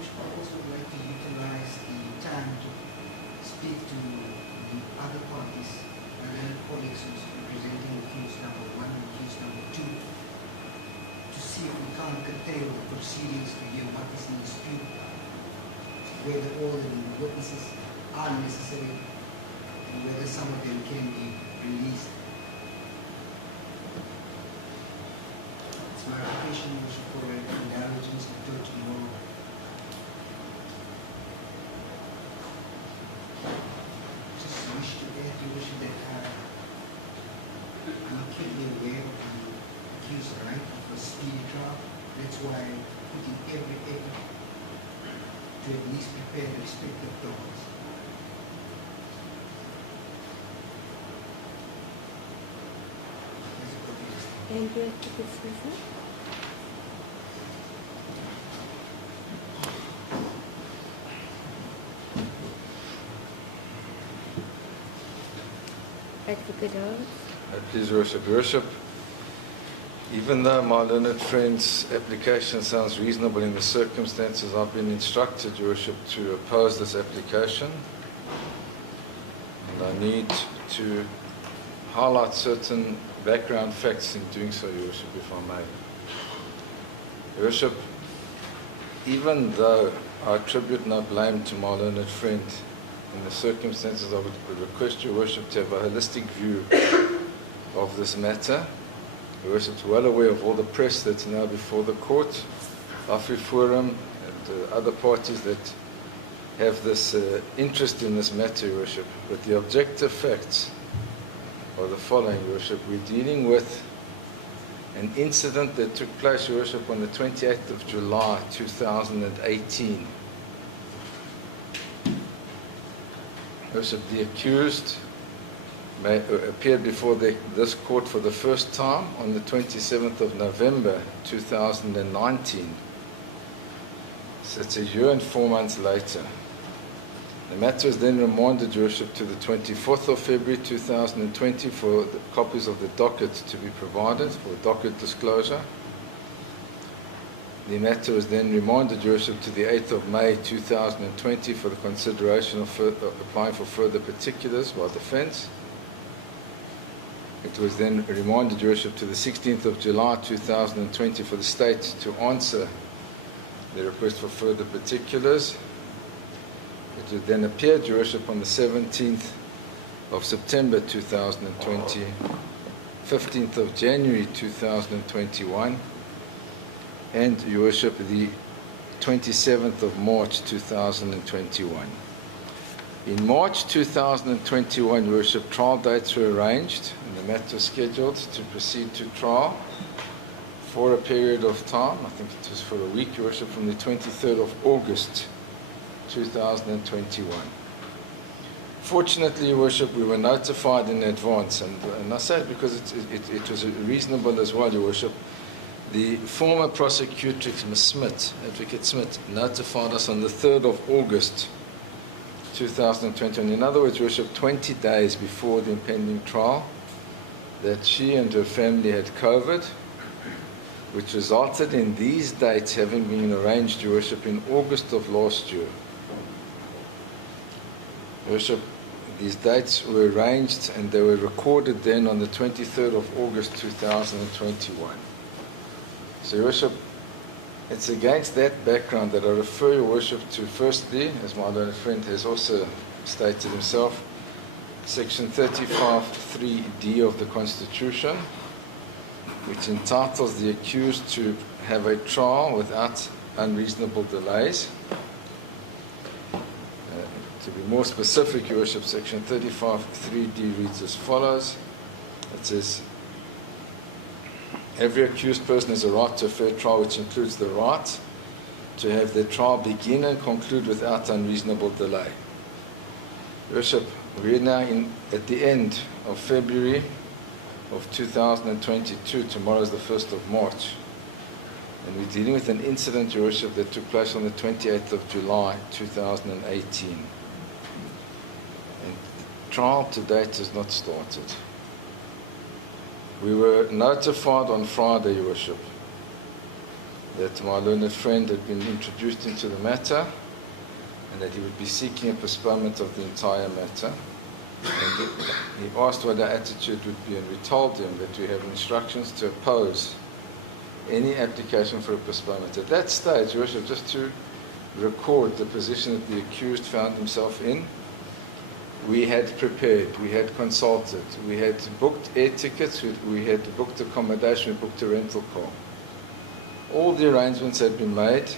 Worship, I also would like to utilize the time to speak to the other parties and then colleagues who's representing accused number 1 and accused number 2 to see if we can't curtail the proceedings to hear what is in dispute, whether all the witnesses are necessary, and whether some of them can be released. It's my application, Your Worship, for indulgence to do tomorrow. Just wish to add, Your Worship, that I'm acutely aware of the accused's right of a speedy trial. That's why I put in every effort to at least prepare the respective documents. And you have to dismiss it? Advocate House. Please, Worship. Worship, even though my learned friend's application sounds reasonable in the circumstances, I've been instructed, Your Worship, to oppose this application. And I need to highlight certain background facts in doing so, Your Worship, if I may. Your Worship, even though I attribute no blame to my learned friend, in the circumstances I would request Your Worship to have a holistic view of this matter. Your Worship is well aware of all the press that's now before the court, Afi Forum and other parties that have this interest in this matter, Your Worship. But the objective facts are the following, Your Worship. We're dealing with an incident that took place, Your Worship, on the 28th of July 2018. Your Worship, the accused appeared before this court for the first time on the 27th of November 2019. So it's a year and 4 months later. The matter was then remanded, Your Worship, to the 24th of February 2020 for the copies of the docket to be provided for docket disclosure. The matter was then remanded, Your Worship, to the 8th of May 2020 for the consideration of applying for further particulars by defence. It was then remanded, Your Worship, to the 16th of July 2020 for the State to answer the request for further particulars. It would then appear, Your Worship, on the 17th of September 2020, 15th of January 2021, and, Your Worship, the 27th of March 2021. In March 2021, Your Worship, trial dates were arranged and the matter was scheduled to proceed to trial for a period of time. I think it was for a week, Your Worship, from the 23rd of August 2021. Fortunately, Your Worship, we were notified in advance, and I say it because it was reasonable as well, Your Worship. The former prosecutrix, Ms. Smith, Advocate Smith, notified us on the 3rd of August 2020, in other words, Your Worship, 20 days before the impending trial, that she and her family had COVID, which resulted in these dates having been arranged, Your Worship, in August of last year. Your Worship, these dates were arranged and they were recorded then on the 23rd of August 2021. So, Your Worship, it's against that background that I refer, Your Worship, to firstly, as my learned friend has also stated himself, Section 35(3)(d) of the Constitution, which entitles the accused to have a trial without unreasonable delays. To be more specific, Your Worship, Section 35(3)(d) reads as follows. It says, every accused person has a right to a fair trial, which includes the right to have their trial begin and conclude without unreasonable delay. Your Worship, we are now at the end of February of 2022. Tomorrow is the 1st of March. And we're dealing with an incident, Your Worship, that took place on the 28th of July 2018. And the trial to date has not started. We were notified on Friday, Your Worship, that my learned friend had been introduced into the matter and that he would be seeking a postponement of the entire matter. And he asked what our attitude would be, and we told him that we have instructions to oppose any application for a postponement. At that stage, Your Worship, just to record the position that the accused found himself in, we had prepared, we had consulted, we had booked air tickets, we had booked accommodation, we booked a rental car. All the arrangements had been made,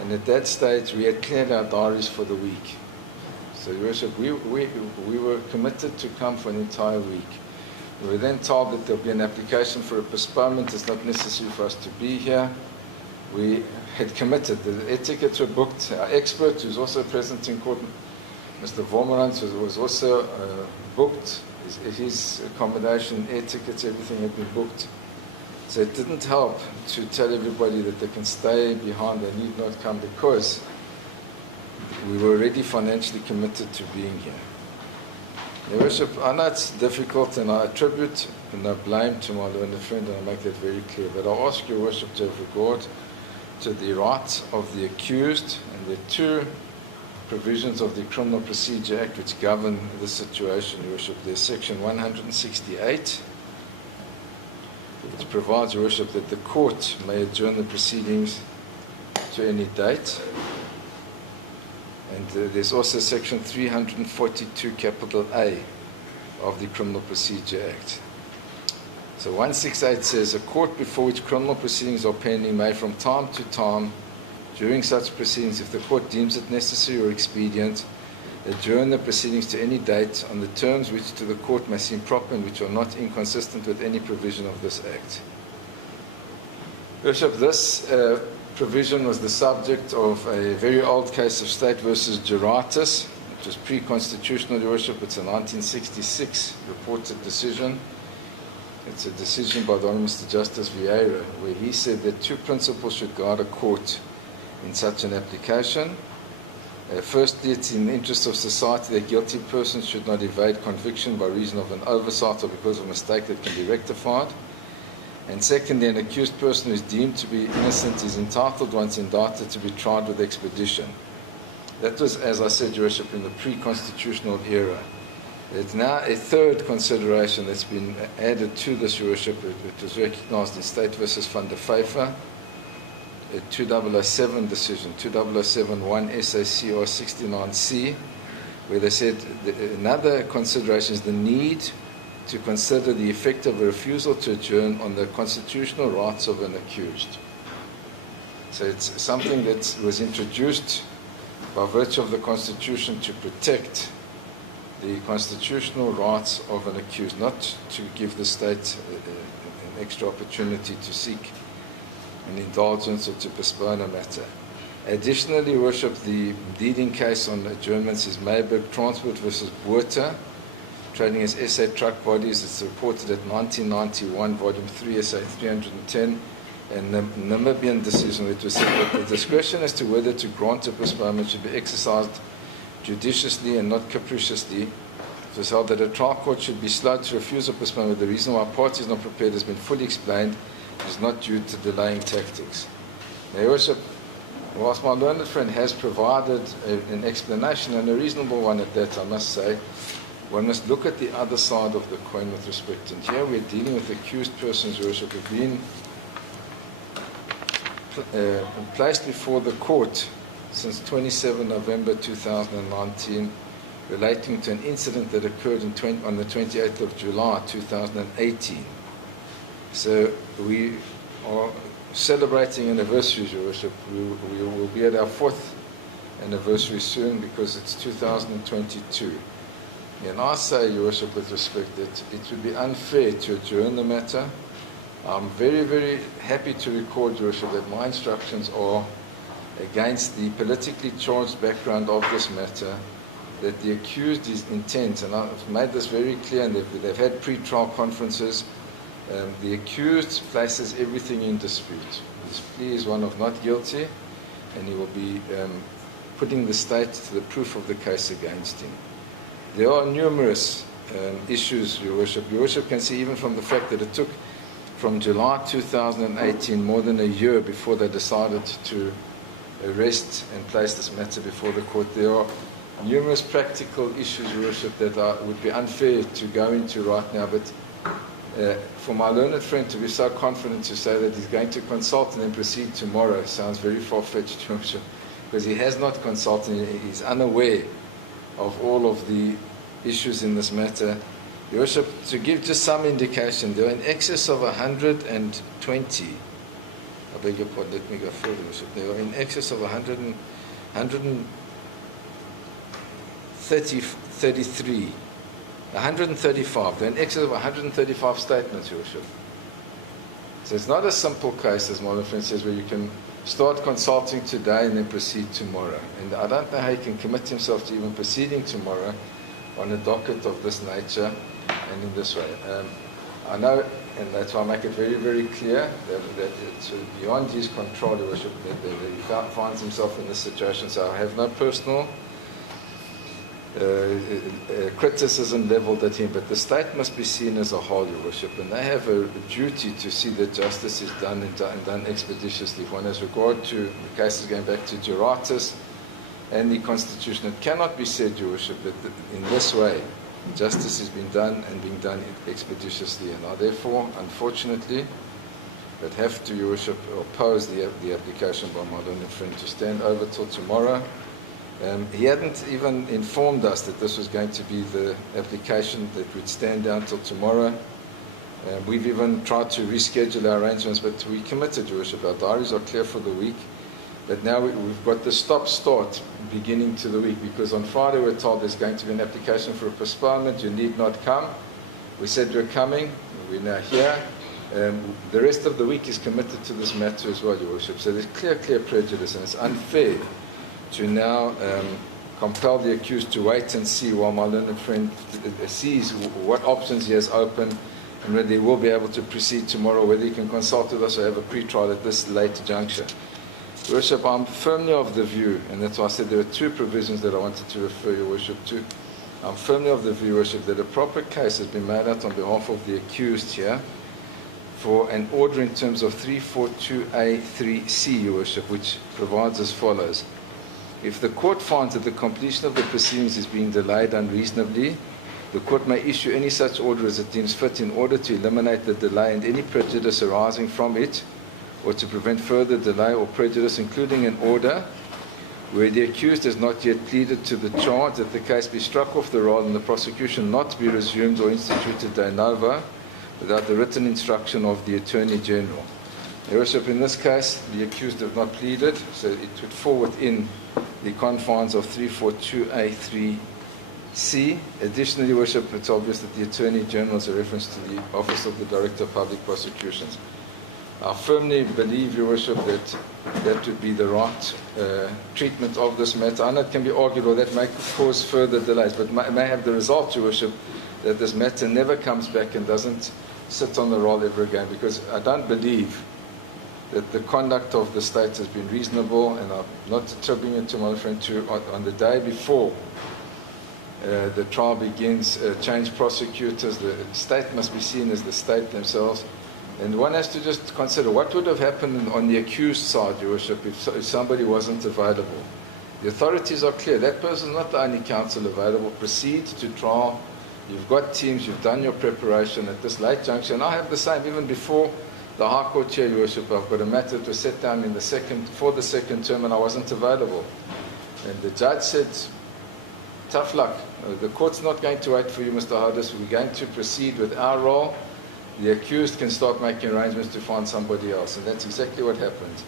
and at that stage we had cleared our diaries for the week. So, Your Worship, we were committed to come for an entire week. We were then told that there would be an application for a postponement. It's not necessary for us to be here. We had committed. The air tickets were booked. Our expert, who's also present in court, Mr. Vormerans, was also booked. His accommodation, air tickets, everything had been booked. So it didn't help to tell everybody that they can stay behind, they need not come, because we were already financially committed to being here. Your Worship, I know it's difficult, and I attribute no blame to my learned friend, and I make that very clear, but I ask Your Worship to have regard to the rights of the accused, and there are two provisions of the Criminal Procedure Act which govern this situation, Your Worship. There's Section 168, which provides, Your Worship, that the court may adjourn the proceedings to any date. And there's also Section 342, capital A, of the Criminal Procedure Act. So 168 says, a court before which criminal proceedings are pending may from time to time, during such proceedings, if the court deems it necessary or expedient, adjourn the proceedings to any date on the terms which to the court may seem proper and which are not inconsistent with any provision of this Act. Bishop, this provision was the subject of a very old case of State versus Julius, which was pre-constitutional, Your Worship. It's a 1966 reported decision. It's a decision by the Honourable Mr. Justice Vieira, where he said that two principles should guide a court in such an application. Firstly, it's in the interest of society that guilty persons should not evade conviction by reason of an oversight or because of a mistake that can be rectified. And secondly, an accused person who is deemed to be innocent is entitled, once indicted, to be tried with expedition. That was, as I said, Your Worship, in the pre-constitutional era. It's now a third consideration that's been added to this, Your Worship. It was recognised in State versus Van der Vyver, a 2007 decision, 2007-1 SACR 69C, where they said another consideration is the need to consider the effect of a refusal to adjourn on the constitutional rights of an accused. So it's something that was introduced by virtue of the Constitution to protect the constitutional rights of an accused, not to give the state an extra opportunity to seek an indulgence or to postpone a matter. Additionally, Your Worship, the leading case on adjournments is Mayberg Transport versus Botha, trading as SA Truck Bodies. It's reported at 1991, Volume 3, SA 310, and the Namibian decision, it was said that the discretion as to whether to grant a postponement should be exercised judiciously and not capriciously. It was held that a trial court should be slow to refuse a postponement. The reason why a party is not prepared has been fully explained. It is not due to delaying tactics. Now, Your Worship, whilst my learned friend has provided an explanation, and a reasonable one at that, I must say, one must look at the other side of the coin with respect. And here we're dealing with accused persons, Your Worship, who have been placed before the court since 27 November 2019, relating to an incident that occurred on the 28th of July 2018. So we are celebrating anniversaries, Your Worship. We will be at our 4th anniversary soon, because it's 2022. And I say, Your Worship, with respect, that it would be unfair to adjourn the matter. I'm very, very happy to record, Your Worship, that my instructions are against the politically charged background of this matter, that the accused is intent, and I've made this very clear, and they've had pre-trial conferences. The accused places everything in dispute. His plea is one of not guilty, and he will be putting the state to the proof of the case against him. There are numerous issues, Your Worship. Your Worship can see even from the fact that it took from July 2018, more than a year before they decided to arrest and place this matter before the court. There are numerous practical issues, Your Worship, that would be unfair to go into right now, but for my learned friend to be so confident to say that he's going to consult and then proceed tomorrow sounds very far-fetched, Your Worship, because he has not consulted, he's unaware of all of the issues in this matter. Your Worship, to give just some indication, there are in excess of 120, I beg your pardon, let me go further, Your Worship, there are in excess of 135, there are in excess of 135 statements, Your Worship. So it's not a simple case, as my friend says, where you can start consulting today and then proceed tomorrow. And I don't know how he can commit himself to even proceeding tomorrow on a docket of this nature and in this way. I know, and that's why I make it very, very clear that it's beyond his control, Your Worship, that he finds himself in this situation. So I have no personal criticism leveled at him, but the state must be seen as a whole, Your Worship, and they have a duty to see that justice is done and done expeditiously. One has regard to the cases going back to Julius and the Constitution. It cannot be said, Your Worship, that in this way justice has been done and being done expeditiously, and I therefore, unfortunately, would have to, Your Worship, oppose the application by my learned friend to stand over till tomorrow. He hadn't even informed us that this was going to be the application that would stand down till tomorrow. We've even tried to reschedule our arrangements, but we committed, Your Worship. Our diaries are clear for the week. But now we've got the stop-start beginning to the week, because on Friday we're told there's going to be an application for a postponement. You need not come. We said we're coming. We're now here. The rest of the week is committed to this matter as well, Your Worship. So there's clear prejudice, and it's unfair to now compel the accused to wait and see while my learned friend sees what options he has open and whether he will be able to proceed tomorrow, whether he can consult with us or have a pre-trial at this late juncture. Your Worship, I'm firmly of the view, and that's why I said there are two provisions that I wanted to refer Your Worship to. I'm firmly of the view, Your Worship, that a proper case has been made out on behalf of the accused here for an order in terms of 342A3C, Your Worship, which provides as follows. If the court finds that the completion of the proceedings is being delayed unreasonably, the court may issue any such order as it deems fit in order to eliminate the delay and any prejudice arising from it, or to prevent further delay or prejudice, including an order where the accused has not yet pleaded to the charge that the case be struck off the roll and the prosecution not be resumed or instituted de novo without the written instruction of the Attorney General. Your Worship, in this case, the accused have not pleaded, so it would fall within the confines of 342A3C. Additionally, Your Worship, it's obvious that the Attorney General is a reference to the Office of the Director of Public Prosecutions. I firmly believe, Your Worship, that that would be the right treatment of this matter. I know it can be argued, or that may cause further delays, but may have the result, Your Worship, that this matter never comes back and doesn't sit on the roll ever again, because I don't believe that the conduct of the state has been reasonable, and I'm not attributing it to my friend to on the day before the trial begins, change prosecutors. The state must be seen as the state themselves. And one has to just consider what would have happened on the accused side, Your Worship, if somebody wasn't available. The authorities are clear. That person is not the only counsel available. Proceed to trial. You've got teams. You've done your preparation at this late juncture. And I have the same, even before the High Court Chair, Your Worship. I've got a matter that was set down in for the second term, and I wasn't available. And the judge said, tough luck. The court's not going to wait for you, Mr. Hardis. We're going to proceed with our role. The accused can start making arrangements to find somebody else. And that's exactly what happened.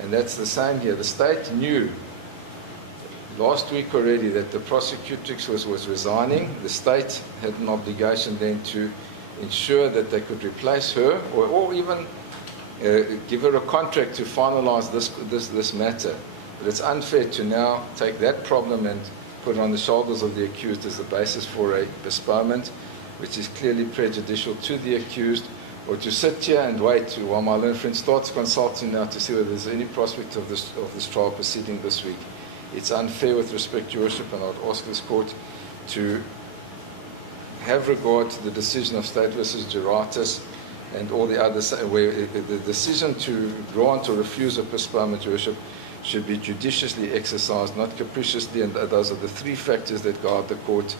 And that's the same here. The state knew last week already that the prosecutrix was resigning. The state had an obligation then to ensure that they could replace her, or even give her a contract to finalize this matter. But it's unfair to now take that problem and put it on the shoulders of the accused as the basis for a postponement, which is clearly prejudicial to the accused, or to sit here and wait while my learned friend starts consulting now to see whether there's any prospect of this trial proceeding this week. It's unfair with respect to Your Worship, and I would ask this court to have regard to the decision of State v. Julius and all the others, where the decision to grant or refuse a postponement, Your Worship, should be judiciously exercised, not capriciously, and those are the three factors that guard the court.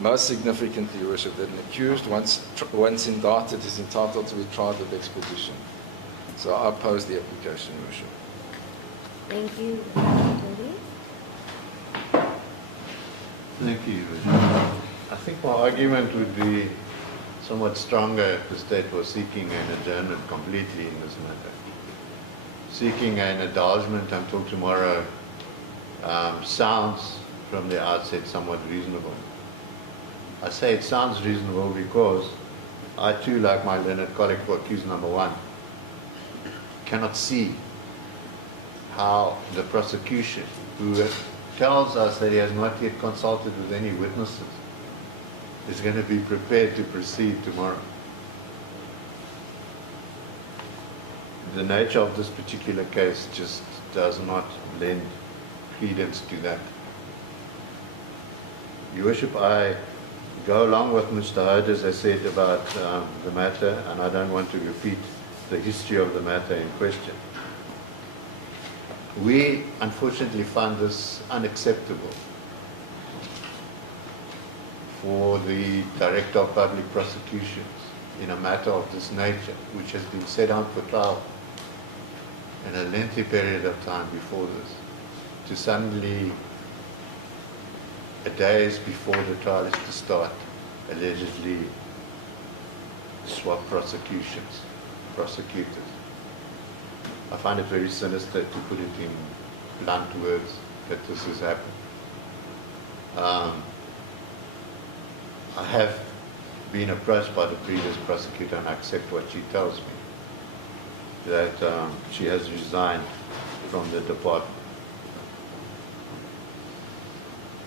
Most significantly, Your Worship, that an accused, once indicted, is entitled to be tried with expedition. So I oppose the application, Your Worship. Thank you. Thank you, Your Worship. I think my argument would be somewhat stronger if the state was seeking an adjournment completely in this matter. Seeking an indulgement until tomorrow sounds from the outset somewhat reasonable. I say it sounds reasonable because I too, like my learned colleague for accused number 1, cannot see how the prosecution, who tells us that he has not yet consulted with any witnesses, is going to be prepared to proceed tomorrow. The nature of this particular case just does not lend credence to that. Your Worship, I go along with Mr. Hodges has said about the matter, and I don't want to repeat the history of the matter in question. We unfortunately found this unacceptable for the Director of Public Prosecutions in a matter of this nature, which has been set out for trial in a lengthy period of time before this, to suddenly, a days before the trial is to start, allegedly swap prosecutors. I find it very sinister, to put it in blunt words, that this has happened. I have been approached by the previous prosecutor, and I accept what she tells me, that she has resigned from the department.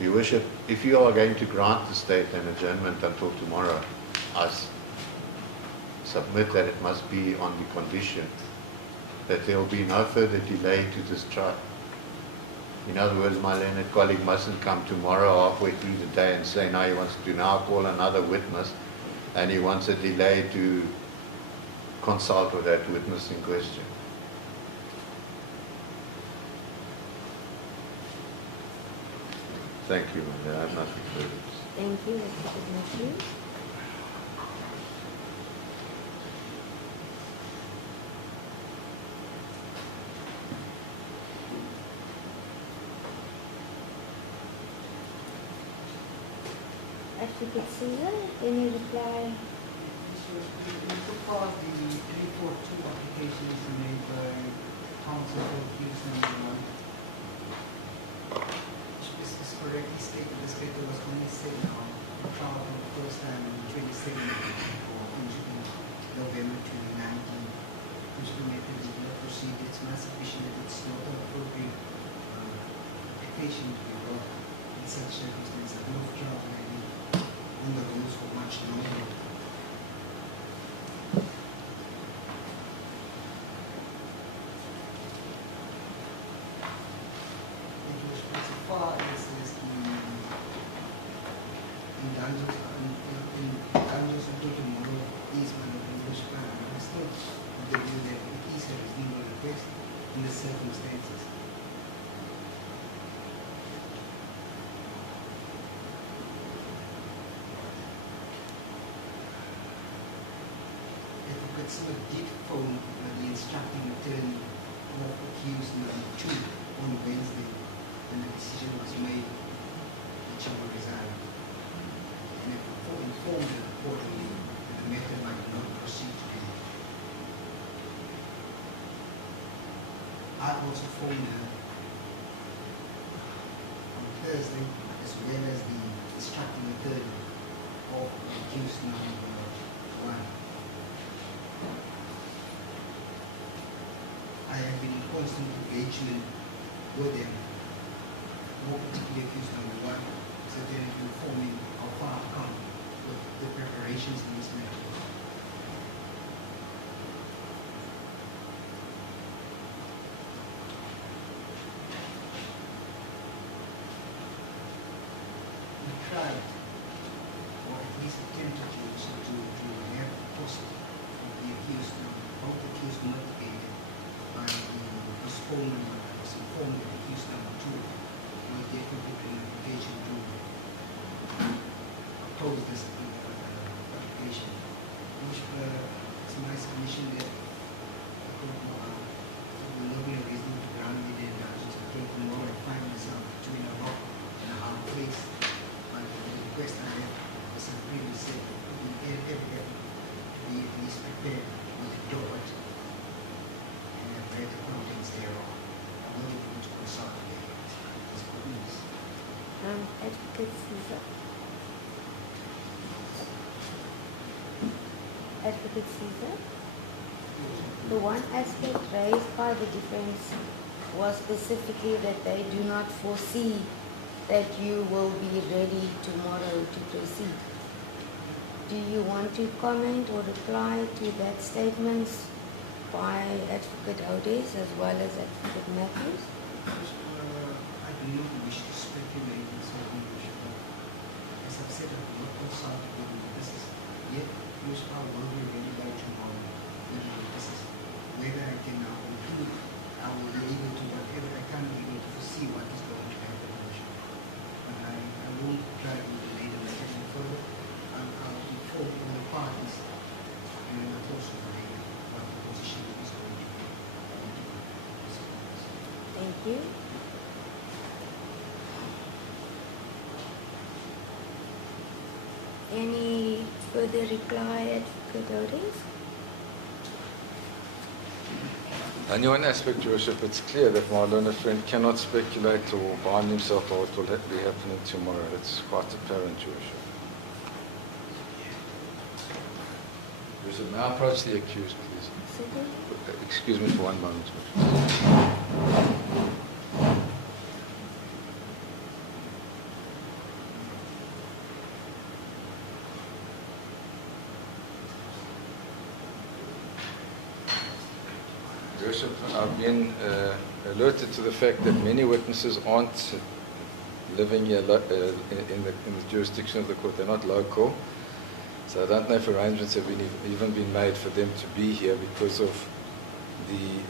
Your Worship, if you are going to grant the state an adjournment until tomorrow, I submit that it must be on the condition that there will be no further delay to this trial. In other words, my learned colleague mustn't come tomorrow halfway through the day and say, now he wants to now call another witness and he wants a delay to consult with that witness in question. Thank you, I have nothing further. Thank you, Mr. Julius. Advocate Singer, any reply? So far, the 342 application is made by counsel for accused number 1. It's correctly stated the state was only set on trial for the first time on the 27th of November 2019, which the method is not proceeded. It's not sufficient that it's not an appropriate application to be brought in such circumstances. No trial may be on the rules for much longer. As far as the indulgence until tomorrow is one of the English plan, I still believe that it is a reasonable request in the circumstances. Advocate did phone the instructing attorney of accused number 2 on Wednesday, and the decision was made that she would resign. And it informed her accordingly that the matter might not proceed today. I also phoned her on Thursday, as well as the instructing attorney of accused number 1. I have been in constant engagement with them, more particularly accused number 1, so they have been informing how far I've come with the preparations in this matter. We tried, or at least attempted to have a post of the mitigated by the postponement. I was informed that the case number 2 will definitely bring application to oppose this application, which it's my submission that the court will not be a reason to grant me the indulgence to take tomorrow and find myself between a rock and a hard place. But the request I have, as I previously said, to be every effort to be at least prepared with the document and have read the contents thereof. I will be able to consult with this good news. Advocate Caesar. Advocate Caesar. The one aspect raised by the defense was specifically that they do not foresee that you will be ready tomorrow to proceed. Do you want to comment or reply to that statement by Advocate Odes as well as Advocate Matthews? I do not wish to speculate in certain issues, but as I've said, I will not consult with the witnesses. Yet, use our will be ready by tomorrow with the witnesses. Whether I can now conclude, I will be able to whatever I can be able to foresee what is going to happen in the issue. But I won't try to delay the matter any further. I'll inform all the parties and in the course of the day what the position is going to be. Thank you. Any further reply, Advocate Odes? Only one aspect, Your Worship, it's clear that my learned friend cannot speculate or bind himself on what will be happening tomorrow. It's quite apparent, Your Worship. Your Worship, may I approach the accused, please? Second. Excuse me for one moment, Your Worship. Your Worship, I've been alerted to the fact that many witnesses aren't living here in the jurisdiction of the court. They're not local. So I don't know if arrangements have even been made for them to be here because of the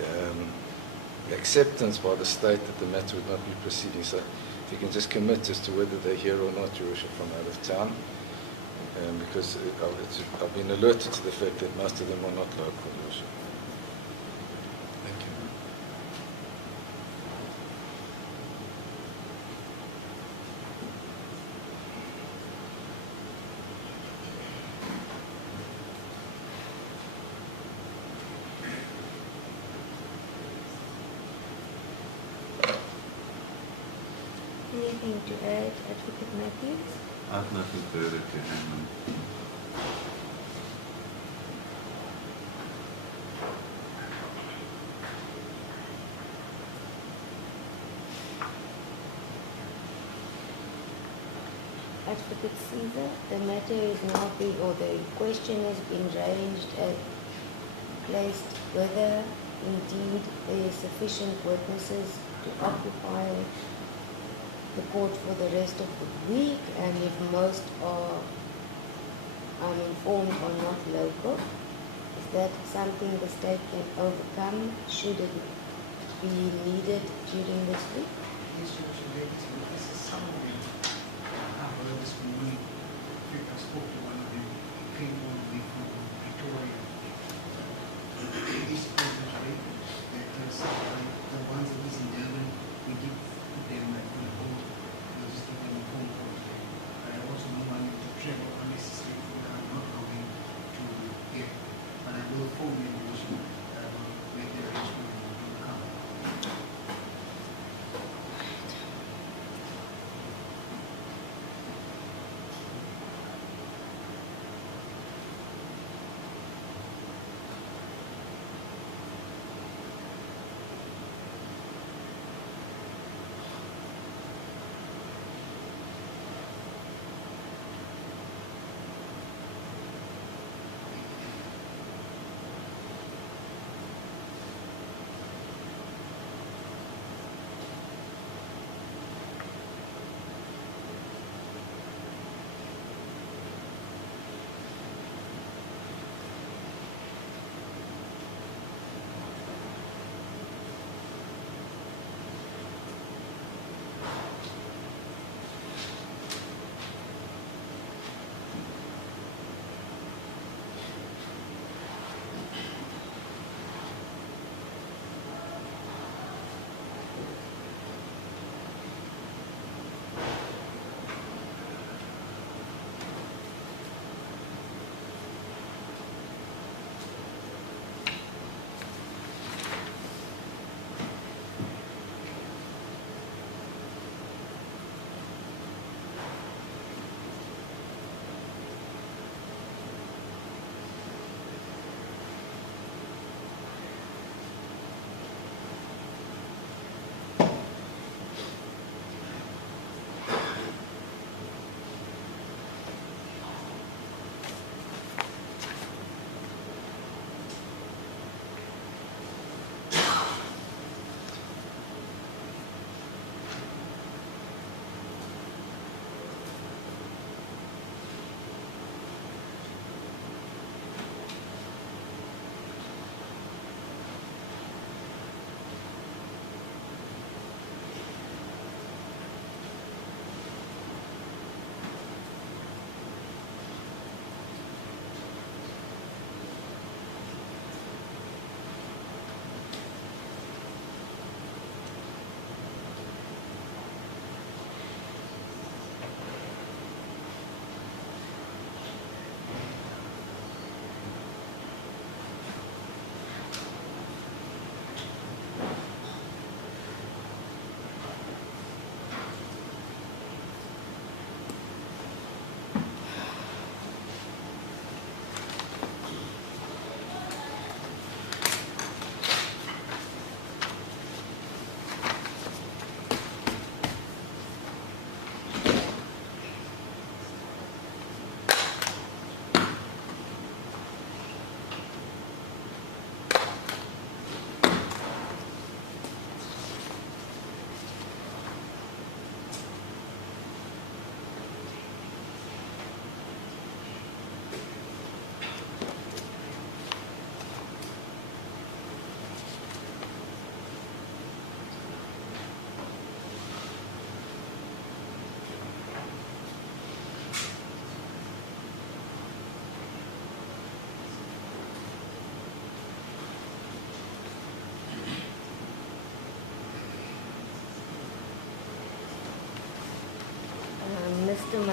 acceptance by the state that the matter would not be proceeding. So if you can just commit as to whether they're here or not, Your Worship, from out of town, because I've been alerted to the fact that most of them are not local, Your Worship. Thank you. Anything to add, Advocate Matthews? I have nothing further to add. Advocate Caesar, the matter is now being, or the question has been raised and placed whether indeed there are sufficient witnesses to occupy the court for the rest of the week, and if most are, I'm informed, are not local. Is that something the state can overcome should it be needed during this week? Yes, Your Worship, this is some of them. I've heard this from me. In fact, I spoke to one of them. He came all the way from Victoria. East Coast of Jamaica. The ones that is in Durban, we did put them on hold. We'll just give them a phone call today. But I also don't want them to travel unnecessarily for that I'm not going to get. But I will phone them, Your Worship, make the arrangement to come.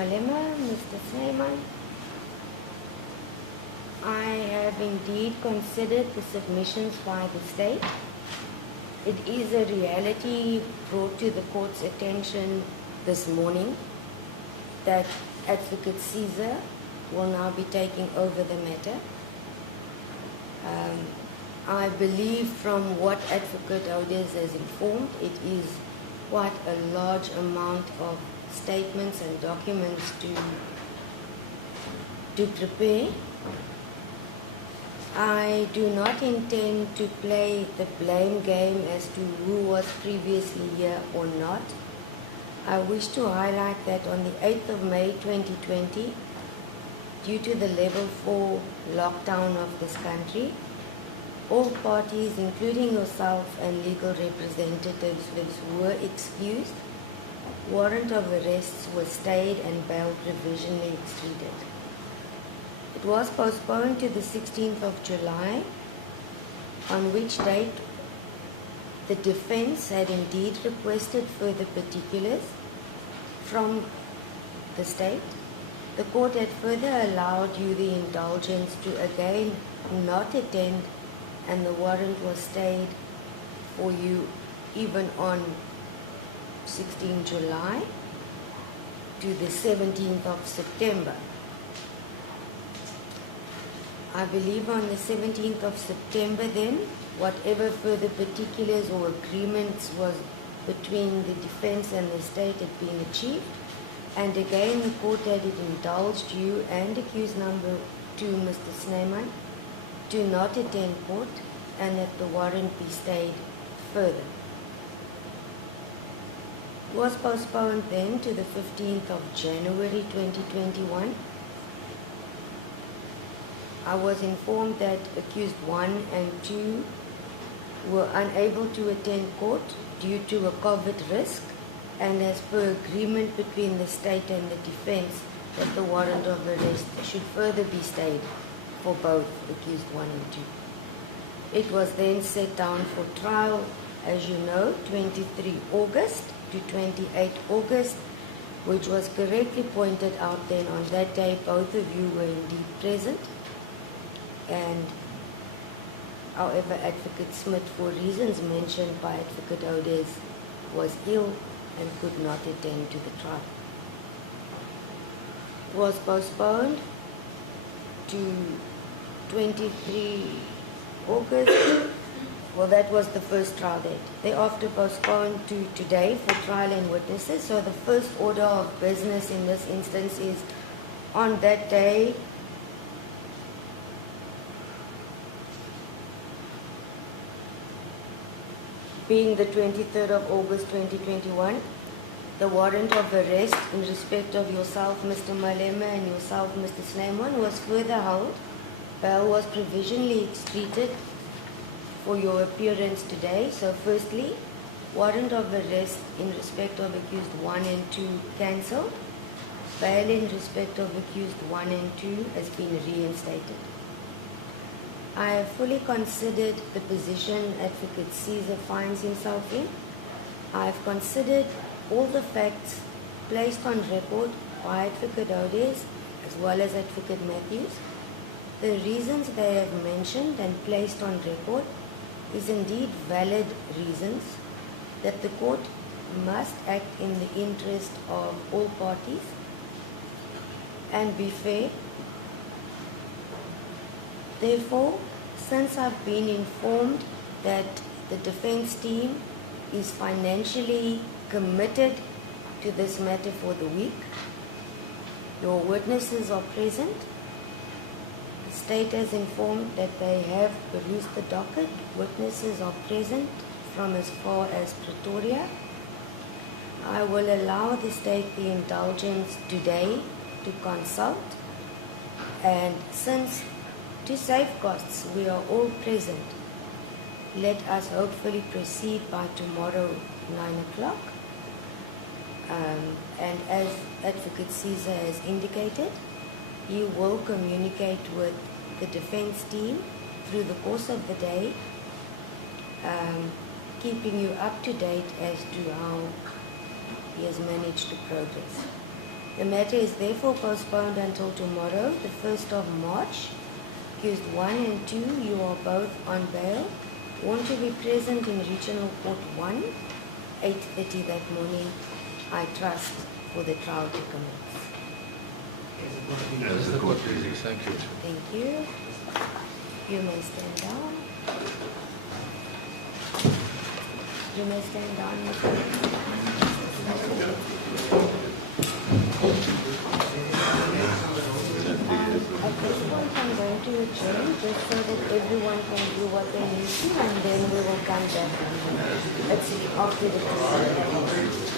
Malema, Mr. Snyman, I have indeed considered the submissions by the state. It is a reality brought to the court's attention this morning that Advocate Caesar will now be taking over the matter. I believe from what Advocate Julius has informed, it is quite a large amount of statements and documents to prepare. I do not intend to play the blame game as to who was previously here or not. I wish to highlight that on the 8th of May 2020, due to the level 4 lockdown of this country, all parties, including yourself and legal representatives, were excused. Warrant of arrests was stayed and bail provisionally extruded. It was postponed to the 16th of July, on which date the defense had indeed requested further particulars from the state. The court had further allowed you the indulgence to again not attend, and the warrant was stayed for you even on 16 July to the 17th of September. I believe on the 17th of September then, whatever further particulars or agreements was between the defense and the state had been achieved. And again, the court had indulged you and accused number 2, Mr. Snyman, to not attend court and that the warrant be stayed further. It was postponed then to the 15th of January 2021. I was informed that accused 1 and 2 were unable to attend court due to a COVID risk, and as per agreement between the state and the defense, that the warrant of arrest should further be stayed for both accused 1 and 2. It was then set down for trial, as you know, 23 August to 28 August, which was correctly pointed out then on that day. Both of you were indeed present. And however, Advocate Smith, for reasons mentioned by Advocate Julius, was ill and could not attend to the trial. It was postponed to 23 August. Well, that was the first trial date. Thereafter postponed to today for trial and witnesses. So the first order of business in this instance is on that day, being the 23rd of August 2021, the warrant of arrest in respect of yourself, Mr. Malema, and yourself, Mr. Snyman, was further held. Bail was provisionally extruded for your appearance today. So firstly, warrant of arrest in respect of accused 1 and 2 cancelled. Bail in respect of accused 1 and 2 has been reinstated. I have fully considered the position Advocate Caesar finds himself in. I have considered all the facts placed on record by Advocate Julius as well as Advocate Matthews. The reasons they have mentioned and placed on record is indeed valid reasons that the court must act in the interest of all parties and be fair. Therefore, since I've been informed that the defense team is financially committed to this matter for the week, your witnesses are present. The state has informed that they have perused the docket. Witnesses are present from as far as Pretoria. I will allow the state the indulgence today to consult, and since to save costs we are all present, let us hopefully proceed by tomorrow 9 o'clock. And as Advocate Caesar has indicated, he will communicate with the defense team through the course of the day, keeping you up to date as to how he has managed to progress. The matter is therefore postponed until tomorrow, the 1st of March. Accused 1 and 2, you are both on bail. Want to be present in Regional Court 1, 8:30 that morning, I trust, for the trial to commence. As the court pleases. Thank you. Thank you. You may stand down. You may stand down, Mr. At this point, I'm going to adjourn just so that everyone can do what they need to, and then we will come back let's see, after the proceeding.